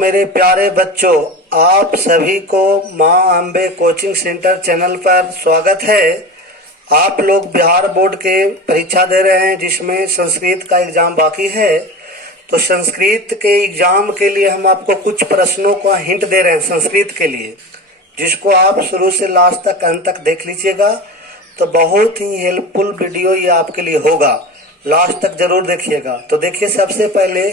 मेरे प्यारे बच्चों, आप सभी को माँ अम्बे कोचिंग सेंटर चैनल पर स्वागत है। आप लोग बिहार बोर्ड के परीक्षा दे रहे हैं जिसमें संस्कृत का एग्जाम बाकी है। तो संस्कृत के एग्जाम के लिए हम आपको कुछ प्रश्नों का हिंट दे रहे हैं संस्कृत के लिए, जिसको आप शुरू से लास्ट तक अंत तक देख लीजिएगा। तो बहुत ही हेल्पफुल वीडियो ये आपके लिए होगा, लास्ट तक जरूर देखिएगा। तो देखिए, सबसे पहले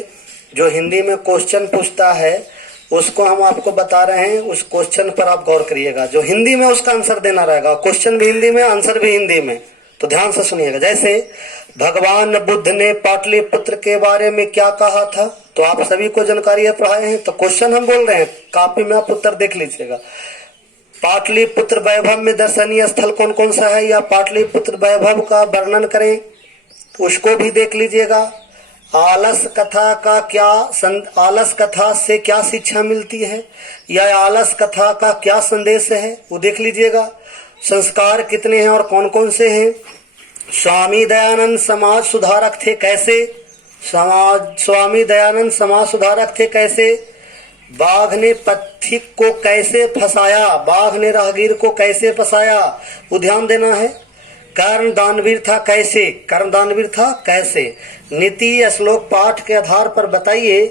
जो हिंदी में क्वेश्चन पूछता है उसको हम आपको बता रहे हैं, उस क्वेश्चन पर आप गौर करिएगा। जो हिंदी में उसका आंसर देना रहेगा, क्वेश्चन भी हिंदी में, आंसर भी हिंदी में। तो ध्यान से सुनिएगा। जैसे भगवान बुद्ध ने पाटलिपुत्र के बारे में क्या कहा था, तो आप सभी को जानकारी है, पढ़ाए हैं। तो क्वेश्चन हम बोल रहे हैं, कॉपी में आप उत्तर देख लीजिएगा। पाटलिपुत्र वैभव में दर्शनीय स्थल कौन कौन सा है, या पाटलिपुत्र वैभव का वर्णन करें, उसको भी देख लीजिएगा। आलस कथा से क्या शिक्षा मिलती है, या आलस कथा का क्या संदेश है, वो देख लीजिएगा। संस्कार कितने हैं और कौन कौन से हैं। स्वामी दयानंद समाज सुधारक थे कैसे, स्वामी दयानंद समाज सुधारक थे कैसे। बाघ ने पथिक को कैसे फंसाया, बाघ ने राहगीर को कैसे फंसाया, वो ध्यान देना है। कर्ण दानवीर था कैसे, कर्ण दानवीर था कैसे। नीति श्लोक पाठ के आधार पर बताइए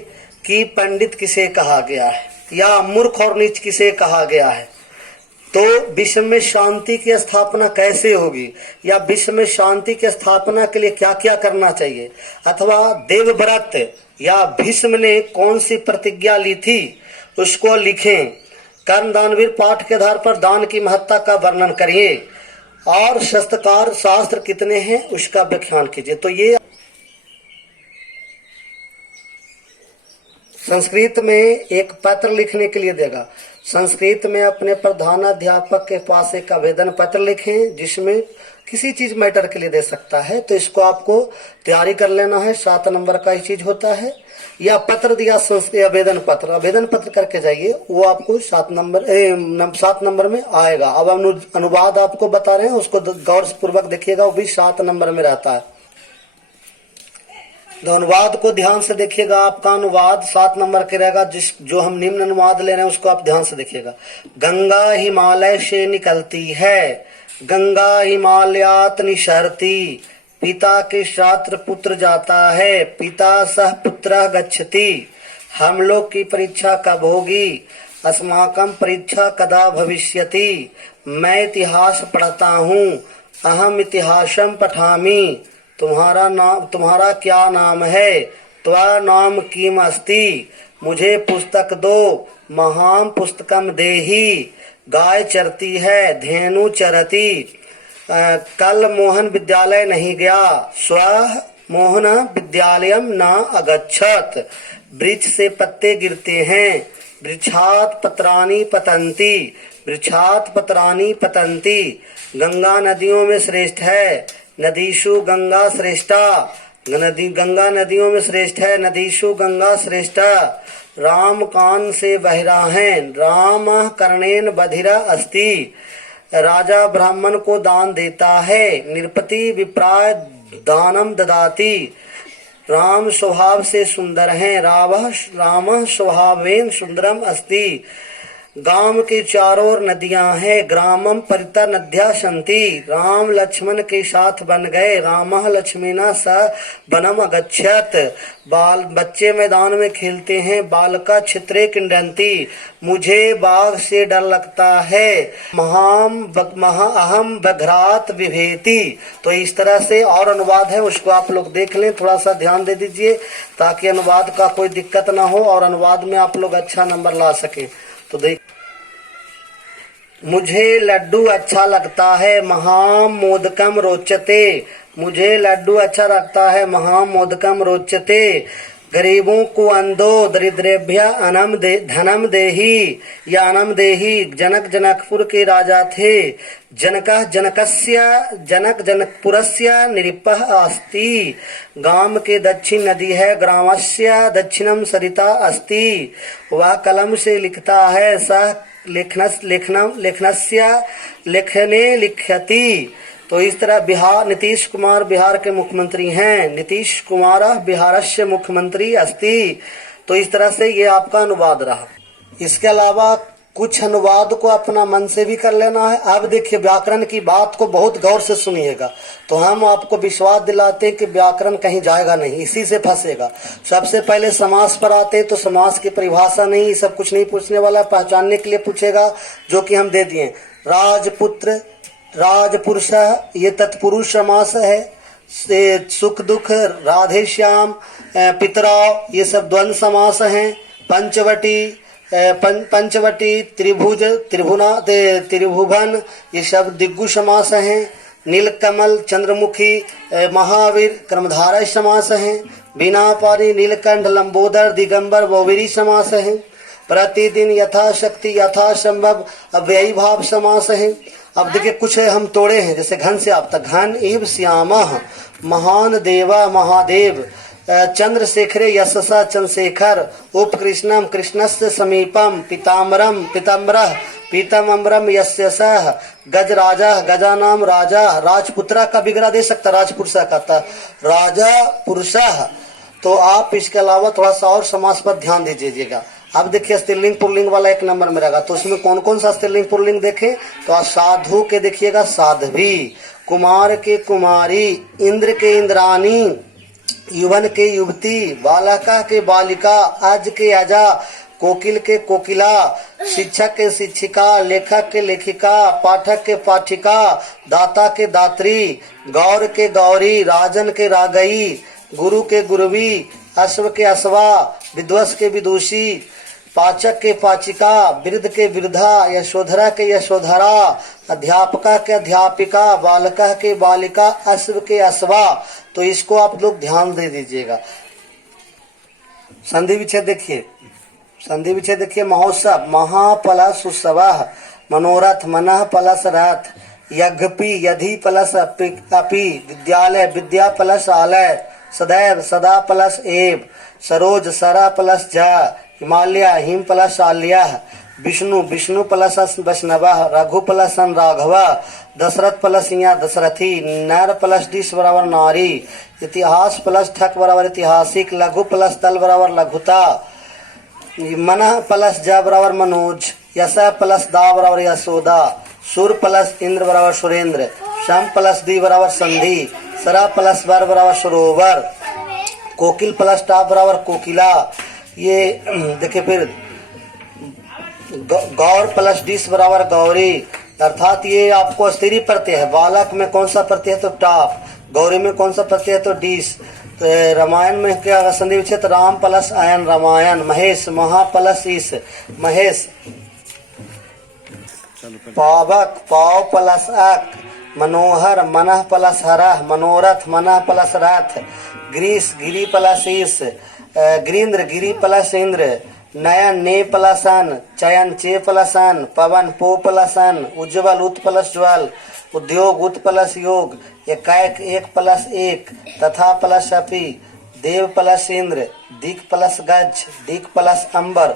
कि पंडित किसे कहा गया है, या मूर्ख और नीच किसे कहा गया है। तो विश्व में शांति की स्थापना कैसे होगी, या विश्व में शांति की स्थापना के लिए क्या क्या करना चाहिए। अथवा देवव्रत या भीष्म ने कौन सी प्रतिज्ञा ली थी, उसको लिखें। कर्ण दानवीर पाठ के आधार पर दान की महत्ता का वर्णन करिए, और शस्त्रकार शास्त्र कितने हैं उसका व्याख्यान कीजिए। तो ये संस्कृत में एक पत्र लिखने के लिए देगा। संस्कृत में अपने प्रधानाध्यापक के पास एक आवेदन पत्र लिखें, जिसमें किसी चीज मैटर के लिए दे सकता है। तो इसको आपको तैयारी कर लेना है, 7 नंबर का ही चीज होता है। या पत्र दिया संस्कृत आवेदन पत्र करके जाइए, वो आपको 7 नंबर में आएगा। अब अनुवाद आपको बता रहे हैं, उसको गौर पूर्वक देखिएगा, वो भी 7 नंबर में रहता है। तो अनुवाद को ध्यान से देखिएगा। आपका अनुवाद 7 नंबर के रहेगा, जो हम निम्न अनुवाद ले रहे हैं उसको आप ध्यान से देखिएगा। गंगा हिमालय से निकलती है, गंगा हिमालयात निसरती, पिता के साथ पुत्र जाता है, पिता सह पुत्र गच्छति। हम लोग की परीक्षा कब होगी, अस्माकं परीक्षा कदा भविष्यति। मैं इतिहास पढ़ता हूँ, अहम इतिहासम पठामि। तुम्हारा क्या नाम है, त्वा नाम किम अस्ति। मुझे पुस्तक दो, महाम पुस्तकम देहि। गाय चरती है, धेनु चरती। कल मोहन विद्यालय नहीं गया, स्वः मोहन विद्यालयम न अगच्छत। वृक्ष से पत्ते गिरते हैं, वृक्षात पत्राणि पतन्ति, वृक्षात पत्राणि पतन्ति। गंगा नदियों में श्रेष्ठ है, नदीषु गंगा श्रेष्ठा। गंगा नदियों में श्रेष्ठ है, नदीषु गंगा श्रेष्ठा। राम कान से बहिरा है, राम कर्णेन बधिरा अस्ति। राजा ब्राह्मण को दान देता है, नृपति विप्राय दानम ददाति। राम स्वभाव से सुंदर हैं, राम स्वभावेन सुंदरम अस्ति। गांव के चारों ओर नदियां हैं, ग्रामम परिता नद्या सन्ति। राम लक्ष्मण के साथ बन गए, रामः लक्ष्मणा सह वनम अगच्छत। बच्चे मैदान में खेलते हैं, बालका छित्रे किंडन्ति। मुझे बाघ से डर लगता है, अहम बघ्रात विभेति। तो इस तरह से और अनुवाद है, उसको आप लोग देख लें, थोड़ा सा ध्यान दे दीजिए ताकि अनुवाद का कोई दिक्कत ना हो और अनुवाद में आप लोग अच्छा नंबर ला सकें। तो देख, मुझे लड्डू अच्छा लगता है, महाम मोदकम रोचते। मुझे लड्डू अच्छा लगता है, महाम मोदकम रोचते। गरीबों को अंधो, दरिद्रेभ्य धनम देही, या अनम देही। जनक जनकपुर के राजा थे, जनक जनकपुरस्य निरिपः अस्ति। गाम के दक्षिण नदी है, ग्रामस्य दक्षिणम सरिता अस्ति। वह कलम से लिखता है, सह लेखने लिखती। तो इस तरह नीतीश कुमार बिहार के मुख्यमंत्री हैं। नीतीश कुमार बिहारस्य मुख्यमंत्री अस्ति। तो इस तरह से ये आपका अनुवाद रहा। इसके अलावा कुछ अनुवाद को अपना मन से भी कर लेना है। अब देखिए व्याकरण की बात को बहुत गौर से सुनिएगा, तो हम आपको विश्वास दिलाते हैं कि व्याकरण कहीं जाएगा नहीं, इसी से फंसेगा। सबसे पहले समास पर आते तो समास की परिभाषा नहीं, सब कुछ नहीं पूछने वाला, पहचानने के लिए पूछेगा, जो कि हम दे दिए। राजपुत्र, राजपुरुष, ये तत्पुरुष समास है। सुख दुख, राधे श्याम, पितराव, ये सब द्वंद्व समास हैं। पंचवटी, पंचवटी, त्रिभुज, त्रिभुवन, ये सब दिग्गु समास हैं। नीलकमल, चंद्रमुखी, महावीर, कर्मधारय समास हैं। बीनापारी, नीलकंठ, लंबोदर, दिगंबर, बहुवीरी समास हैं। प्रतिदिन, यथाशक्ति, यथासंभव, अव्ययी भाव समास हैं। अब देखिए कुछ हम तोड़े हैं, जैसे घन से आप तक, घन इव श्यामः, महान देवा महादेव, चंद्रशेखरे यशसा चंद्रशेखर, उपकृष्णम कृष्णस्य समीपम, पीताम्बरम पीताम्बरः, पीतमम्बरम यस्यसः, गजराजा गजानाम राजा, राजपुत्रा का विग्रह दे सकता, राजपुरुषा का था राजा पुरुषः। तो आप इसके अलावा थोड़ा सा और समास पर ध्यान दीजिएगा। अब देखिए स्त्रीलिंग पुल्लिंग वाला एक नंबर में रहेगा, तो उसमें कौन कौन सा स्त्रीलिंग पुल्लिंग देखें, तो साधु के देखिएगा साध्वी, कुमार के कुमारी, इंद्र के इंद्राणी, युवन के युवती, बालका के बालिका, अज के अजा, कोकिल के कोकिला, शिक्षक के शिक्षिका, लेखक के लेखिका, पाठक के पाठिका, दाता के दात्री, गौर के गौरी, राजन के रागई, गुरु के गुरुवी, अश्व के अश्वा, विद्वस के विदुषी, पाचक के पाचिका, वृद्ध के वृद्धा, यशोधरा के यशोधरा, अध्यापका के अध्यापिका, बालका के बालिका, अश्व के अश्वा। तो इसको आप लोग ध्यान दे दीजिएगा। संधि विच्छेद देखिए, संधि विच्छेद देखिए, महोत्सव, महापलस उत्सव, मनोरथ, मनः पलस रथ, यज्ञपि, यधि पलस अपि, विद्यालय, विद्या पलस आलय, सदैव, सदा पलस एव, सरोज, सरा पलस जा, हिमालय, हिम पलस आल्या, विष्णु, विष्णु पलस वैष्णव, रघु पलस राघव, दशरथ पलस या दशरथी, नर प्लस डिस बराबर नारी, इतिहास प्लस ठक बराबर ऐतिहासिक, लघु प्लस तल बराबर लघुता, मन प्लस जा बराबर मनोज, यश प्लस दा बराबर यशोदा, सुर प्लस इंद्र बराबर सुरेंद्र, शम प्लस दी बराबर संधि, सरा प्लस वर बराबर सरोवर, कोकिल प्लस टा बराबर कोकिला। ये देखिए फिर गौर प्लस डिस बराबर गौरी, अर्थात ये आपको स्त्री प्रत्यय है। बालक में कौन सा प्रत्यय है तो टाप, गौरी में कौन सा प्रत्यय है तो डिस। तो रामायण में क्या संधि विच्छेद, राम प्लस आयन रामायण, महेश, महा प्लस ईश महेश, पावक, पाव प्लस अक, मनोहर, मनः प्लस हरः, मनोरथ, मनः प्लस रथ, ग्रीस, गिरी प्लस ईश, गिरीन्द्र, गिरी प्लस इंद्र, नयन, ने प्लसन, चयन, चे प्लसन, पवन, पो प्लसन, उज्ज्वल, उत प्लस ज्वल, उद्योग, उत प्लस योग, एकाएक, एक प्लस एक, तथा प्लस अपि, देव प्लस इंद्र, दिक प्लस गज, दिक प्लस अंबर।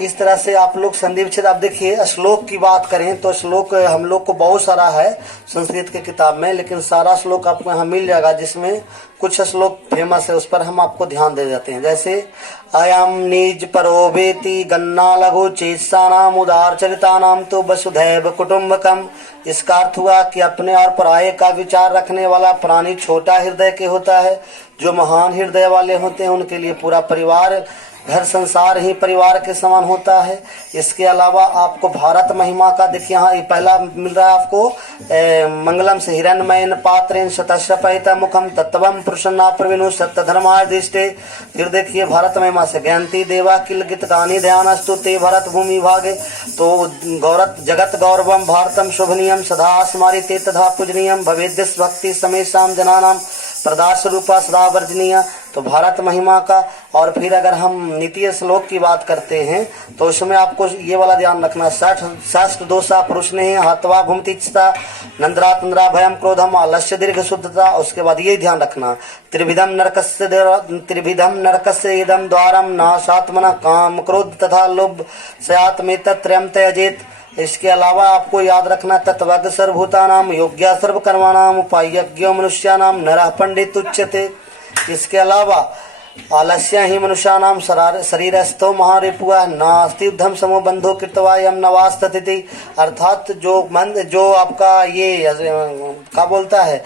इस तरह से आप लोग संधि विच्छेद। अब देखिए श्लोक की बात करें तो श्लोक हम लोग को बहुत सारा है संस्कृत के किताब में, लेकिन सारा श्लोक आपको यहाँ मिल जाएगा, जिसमें कुछ श्लोक फेमस है उस पर हम आपको ध्यान दे देते हैं। जैसे अयम निज परोवेति गन्ना लघु चेतसानाम उदार चरितानाम तो वसुधैव कुटुम्बकम। इसका अर्थ हुआ कि अपने और पराये का विचार रखने वाला प्राणी छोटा हृदय के होता है, जो महान हृदय वाले होते हैं उनके लिए पूरा परिवार, घर संसार ही परिवार के समान होता है। इसके अलावा आपको भारत महिमा का देखिए यहाँ पहला मिल रहा है आपको, मंगलम से हिरण्मयन पात्रेन शतशपैता मुखम तत्वम पुरुषन्ना प्रवीणु सत्य धर्मादिष्टे। फिर देखिए भारत महिमा से ज्ञानती देवा किल गीत गानी ध्यानस्तु ते भरत भूमि भागे। तो गौरत जगत गौरवम भारतम शोभनीयम सदा स्मारी ते तथा पूजनीयम भवेद्यस भक्ति समेशाम जनानाम प्रदास रूपा सदा वर्जनीय। तो भारत महिमा का। और फिर अगर हम नीतीय श्लोक की बात करते हैं तो उसमें आपको ये वाला ध्यान रखना, षष्ठ दोषा पुरुष ने हत्वा भूमतिच्छता नंद्रा तंद्रा भयम क्रोधम आलस्य दीर्घ शुद्धता। उसके बाद ये ध्यान रखना, त्रिविधम नरकस्य इदम द्वारम नाशात्मना काम क्रोध तथा लोभ सयात्मेत त्रयम त्यजेत। इसके अलावा आपको याद रखना, तत्वज्ञ सर्वभूतानाम योग्य सर्वकर्माणाम उपायज्ञ मनुष्यानाम नरः पंडित उच्यते। इसके अलावा आलस्य ही मनुष्याणाम शरीरस्थो महारिपुः नास्ति युद्धम समो बंधो कृत्वा यम नवास्ततिथि। अर्थात जो आपका ये क्या बोलता है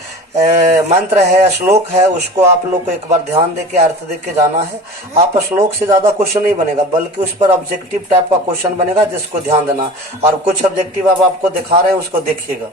मंत्र है, श्लोक है, उसको आप लोग को एक बार ध्यान दे के अर्थ दे के जाना है। आप श्लोक से ज़्यादा क्वेश्चन नहीं बनेगा, बल्कि उस पर ऑब्जेक्टिव टाइप का क्वेश्चन बनेगा जिसको ध्यान देना, और कुछ ऑब्जेक्टिव अब आपको दिखा रहे हैं उसको देखिएगा।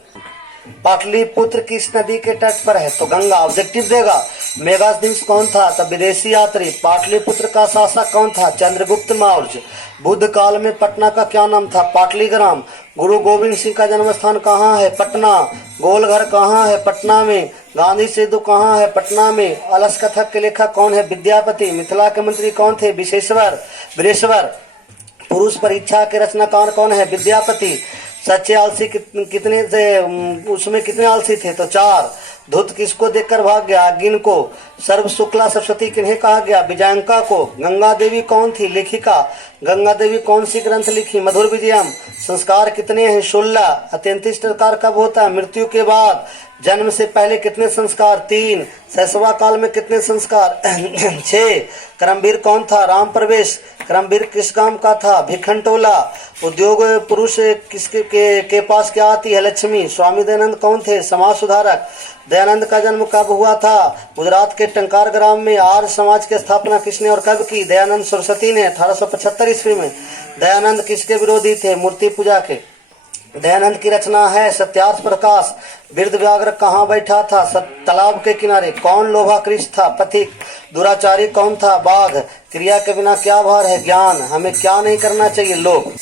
पाटलिपुत्र किस नदी के तट पर है? तो गंगा ऑब्जेक्टिव देगा। मेगाधीश कौन था? तो विदेशी यात्री। पाटलिपुत्र का शासक कौन था? चंद्रगुप्त मौर्य। बुद्ध काल में पटना का क्या नाम था? पाटलीग्राम। गुरु गोविंद सिंह का जन्म स्थान कहाँ है? पटना। गोलघर कहाँ है? पटना में। गांधी सेतु कहाँ है? पटना में। अलस कथक के लेखक कौन है? विद्यापति। मिथिला के मंत्री कौन थे? विश्वेश्वर। पुरुष परीक्षा के रचनाकार कौन है? विद्यापति। सच्चे आलसी कितने थे? उसमें कितने आलसी थे? तो 4। धूत किसको देखकर भाग गया? अग्नि को। सर्व शुक्ला सरस्वती किन्हें कहा गया? विजयांका को। गंगा देवी कौन थी? लेखिका। गंगा देवी कौन सी ग्रंथ लिखी? मधुर विजयम। संस्कार कितने हैं? 16। अत्यंतिक संस्कार कब होता है? मृत्यु के बाद। जन्म से पहले कितने संस्कार? 3। शैशवा काल में कितने संस्कार? 6। करमवीर कौन था? राम प्रवेश। करमवीर किस गांव का था? भिखनटोला। उद्योग पुरुष किसके के पास क्या आती है? लक्ष्मी। स्वामी दयानंद कौन थे? समाज सुधारक। दयानंद का जन्म कब हुआ था? गुजरात के टंकार ग्राम में। आर्य समाज की स्थापना किसने और कब की? दयानंद सरस्वती ने 1875 ईस्वी में। दयानंद किसके विरोधी थे? मूर्ति पूजा के। दयानंद की रचना है सत्यार्थ प्रकाश। वृद्ध व्याघ्र कहाँ बैठा था? तालाब के किनारे। कौन लोभाकृष था? पथिक। दुराचारी कौन था? बाघ। क्रिया के बिना क्या भार है? ज्ञान। हमें क्या नहीं करना चाहिए? लोभ।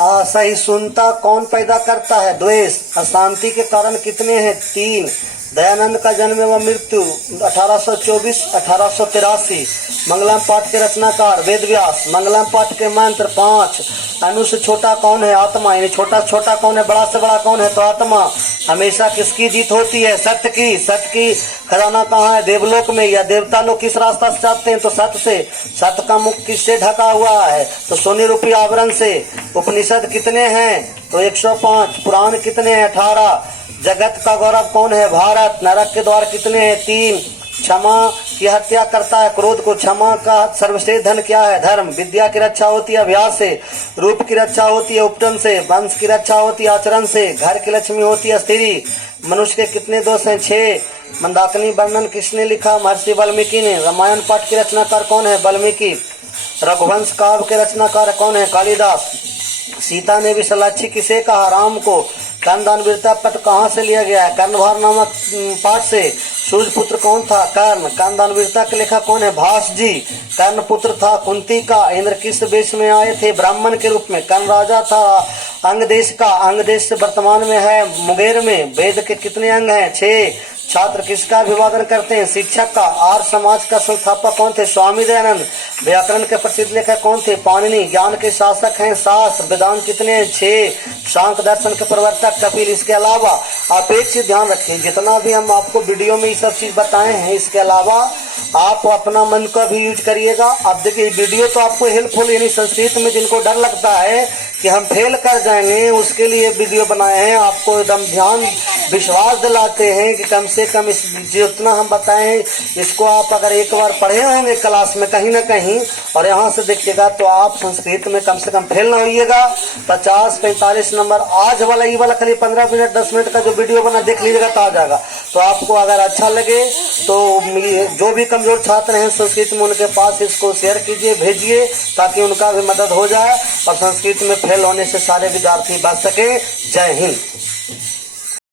असहिष्णुता कौन पैदा करता है? द्वेष। अशांति के कारण कितने हैं? 3। दयानंद का जन्म व मृत्यु 1824-1883। मंगलम पाठ के रचनाकार वेदव्यास। मंगलम पाठ के मंत्र 5। अनु से छोटा कौन है? आत्मा। यानी छोटा से छोटा कौन है? बड़ा से बड़ा कौन है? तो आत्मा। हमेशा किसकी जीत होती है? सत्य की। सत्य की खजाना कहाँ है? देवलोक में। या देवता लोग किस रास्ता से जाते हैं? तो सत्य से। सत्य का मुख किससे ढका हुआ है? तो सोने रूपी आवरण से। उपनिषद कितने हैं? तो 105। पुराण कितने हैं? 18। जगत का गौरव कौन है? भारत। नरक के द्वार कितने हैं? 3। क्षमा की हत्या करता है क्रोध को। क्षमा का सर्वश्रेष्ठ धन क्या है? धर्म। विद्या की रक्षा होती है अभ्यास से। रूप की रक्षा होती है उपटन से। वंश की रक्षा होती है आचरण से। घर की लक्ष्मी होती है स्त्री। मनुष्य के कितने दोष हैं? 6। मंदाकिनी वर्णन किसने लिखा? महर्षि वाल्मीकि ने। रामायण पाठ के रचनाकार कौन है? वाल्मीकि। रघुवंश काव्य के रचनाकार कौन है? कालिदास। सीता ने विशालाक्षी किसे कहा? राम को। कर्णदान वीरता पट कहाँ से लिया गया है? कर्णभार नामक पाठ से। सूर्य पुत्र कौन था? कर्ण। कर्णदान वीरता के लेखक कौन है? भास जी। कर्ण पुत्र था कुंती का। इंद्र किस देश में आए थे? ब्राह्मण के रूप में। कर्ण राजा था अंग देश का। अंग देश से वर्तमान में है मुंगेर में। वेद के कितने अंग हैं? 6। छात्र किसका अभिवादन करते हैं? शिक्षक का। आर्य समाज का संस्थापक कौन थे? स्वामी दयानंद। व्याकरण के प्रसिद्ध लेखक कौन थे? पाणिनि। ज्ञान के शासक हैं शास्त्र। वेदांत कितने हैं? 6। सांख्य दर्शन के प्रवर्तक कपिल। इसके अलावा आप एक चीज ध्यान रखिए, जितना भी हम आपको वीडियो में ये सब चीज बताए हैं, इसके अलावा आप अपना मन का भी यूज करिएगा। अब देखिए वीडियो तो आपको हेल्पफुल, यानी संस्कृत में जिनको डर लगता है कि हम फेल कर जाएंगे, उसके लिए वीडियो बनाए हैं। आपको एकदम ध्यान विश्वास दिलाते हैं कि कम से कम इस जितना हम बताएं इसको आप अगर एक बार पढ़े होंगे क्लास में कहीं ना कहीं और यहाँ से देखिएगा तो आप संस्कृत में कम से कम फेल ना होइएगा। 50-45 नंबर आज वाला ये वाला खाली 15 मिनट 10 मिनट का जो वीडियो बना देख लीजिएगा तो आ जाएगा। तो आपको अगर अच्छा लगे तो जो भी कमजोर छात्र हैं संस्कृत में उनके पास इसको शेयर कीजिए, भेजिए, ताकि उनका भी मदद हो जाए और संस्कृत में फेल होने से सारे विद्यार्थी बच सके। जय हिंद।